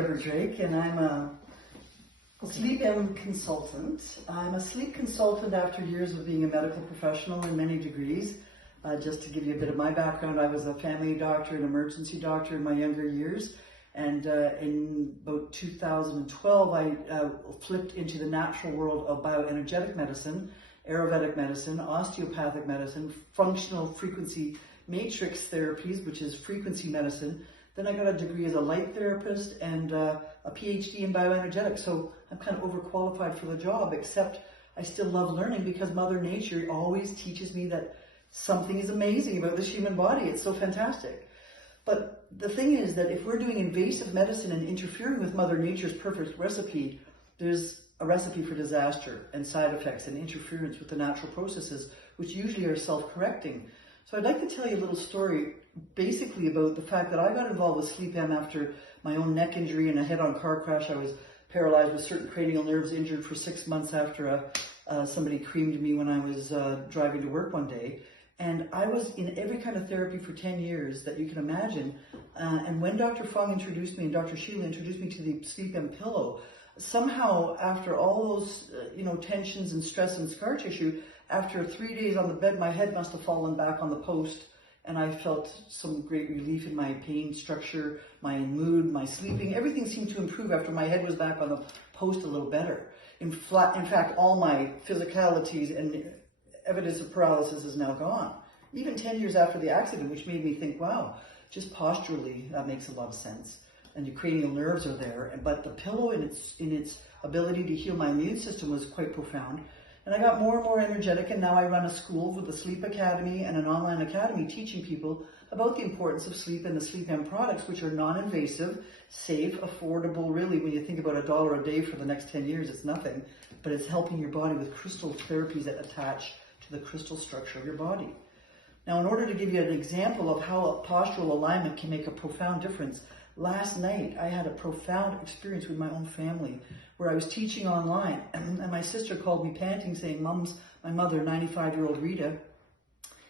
Deborah Drake, and I'm a sleep consultant. I'm a sleep consultant after years of being a medical professional in many degrees. Just to give you a bit of my background, I was a family doctor and emergency doctor in my younger years, and in about 2012 I flipped into the natural world of bioenergetic medicine, Ayurvedic medicine, osteopathic medicine, functional frequency matrix therapies, which is frequency medicine. Then I got a degree as a light therapist and a PhD in bioenergetics. So I'm kind of overqualified for the job, except I still love learning because Mother Nature always teaches me that something is amazing about this human body. It's so fantastic. But the thing is that if we're doing invasive medicine and interfering with Mother Nature's perfect recipe, there's a recipe for disaster and side effects and interference with the natural processes, which usually are self-correcting. So I'd like to tell you a little story basically about the fact that I got involved with sleep-am after my own neck injury and a head-on car crash. I was paralyzed with certain cranial nerves, injured for 6 months after somebody creamed me when I was driving to work one day. And I was in every kind of therapy for 10 years that you can imagine. And when Dr. Fung introduced me and Dr. Sheila introduced me to the sleep-am pillow, somehow after all those tensions and stress and scar tissue, after 3 days on the bed, my head must have fallen back on the post, and I felt some great relief in my pain structure, my mood, my sleeping. Everything seemed to improve after my head was back on the post a little better. In fact, all my physicalities and evidence of paralysis is now gone. Even 10 years after the accident, which made me think, wow, just posturally, that makes a lot of sense. And your cranial nerves are there, but the pillow in its ability to heal my immune system was quite profound. And I got more and more energetic, and now I run a school with the Sleep Academy and an online academy teaching people about the importance of sleep and the sleep-am products, which are non-invasive, safe, affordable. Really, when you think about $1 a day for the next 10 years, it's nothing, but it's helping your body with crystal therapies that attach to the crystal structure of your body. Now, in order to give you an example of how a postural alignment can make a profound difference, last night I had a profound experience with my own family where I was teaching online, and my sister called me panting saying, my mother, 95-year-old Rita,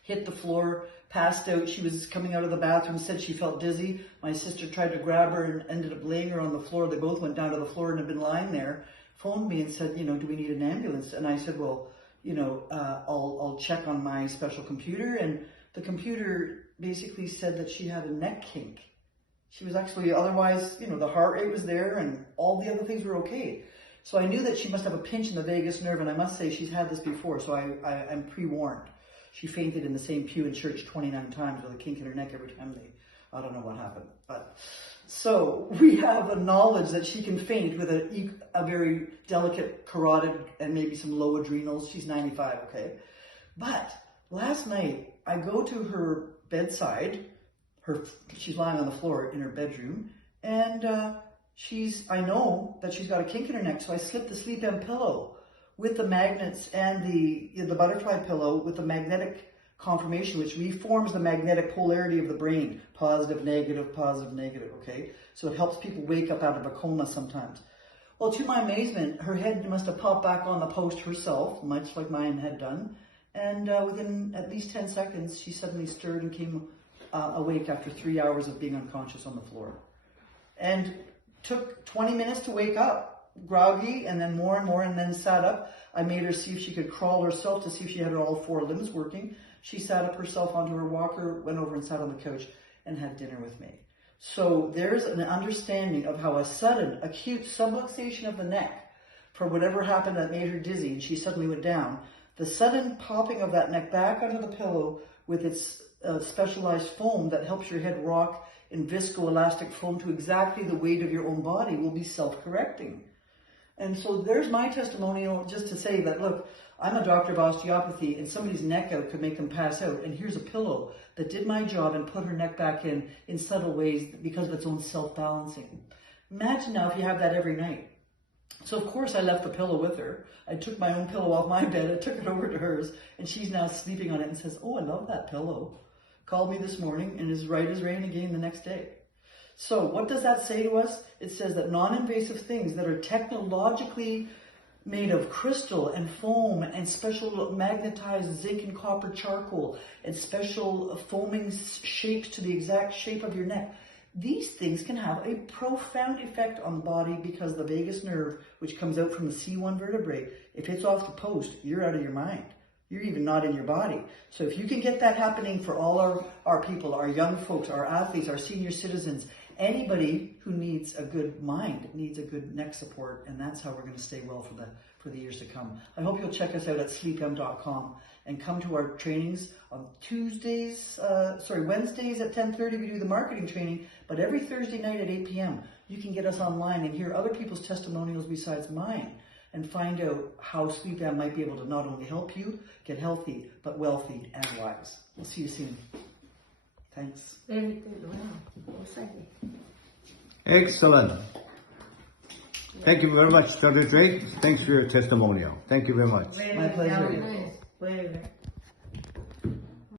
hit the floor, passed out. She was coming out of the bathroom, said she felt dizzy. My sister tried to grab her and ended up laying her on the floor. They both went down to the floor and had been lying there, phoned me and said, do we need an ambulance? And I said, well, I'll check on my special computer. And the computer basically said that she had a neck kink. She was actually otherwise, the heart rate was there and all the other things were okay. So I knew that she must have a pinch in the vagus nerve, and I must say she's had this before, so I'm pre-warned. She fainted in the same pew in church 29 times with a kink in her neck every time I don't know what happened. So we have a knowledge that she can faint with a very delicate carotid and maybe some low adrenals. She's 95, okay? But last night, I go to her bedside. She's lying on the floor in her bedroom, and I know that she's got a kink in her neck, so I slipped the sleep-am pillow with the magnets and the butterfly pillow with the magnetic conformation, which reforms the magnetic polarity of the brain, positive, negative, okay? So it helps people wake up out of a coma sometimes. Well, to my amazement, her head must have popped back on the post herself, much like mine had done, and within at least 10 seconds, she suddenly stirred and came awake after 3 hours of being unconscious on the floor. And took 20 minutes to wake up, groggy, and then more and more, and then sat up. I made her see if she could crawl herself to see if she had all 4 limbs working. She sat up herself onto her walker, went over and sat on the couch, and had dinner with me. So there's an understanding of how a sudden, acute subluxation of the neck, for whatever happened that made her dizzy, and she suddenly went down, the sudden popping of that neck back under the pillow with its specialized foam that helps your head rock in viscoelastic foam to exactly the weight of your own body will be self-correcting. And so there's my testimonial, just to say that, look, I'm a doctor of osteopathy, and somebody's neck out could make them pass out, and here's a pillow that did my job and put her neck back in subtle ways because of its own self-balancing. Imagine now if you have that every night. So of course I left the pillow with her. I took my own pillow off my bed, I took it over to hers, and she's now sleeping on it and says, oh, I love that pillow. Called me this morning and is right as rain again the next day. So what does that say to us? It says that non-invasive things that are technologically made of crystal and foam and special magnetized zinc and copper charcoal and special foaming shapes to the exact shape of your neck, these things can have a profound effect on the body because the vagus nerve, which comes out from the C1 vertebrae, if it's off the post, you're out of your mind. You're even not in your body. So if you can get that happening for all our people, our young folks, our athletes, our senior citizens, anybody who needs a good mind needs a good neck support, and that's how we're going to stay well for the years to come. I hope you'll check us out at sleepm.com and come to our trainings on Wednesdays at 10:30 we do the marketing training, but every Thursday night at 8 p.m. you can get us online and hear other people's testimonials besides mine and find out how SleepM might be able to not only help you get healthy, but wealthy and wise. We'll see you soon. Thanks. Very good. Wow. Thank you. Excellent. Thank you very much, Dr. Drake. Thanks for your testimonial. Thank you very much. My pleasure. Very nice. Very, very.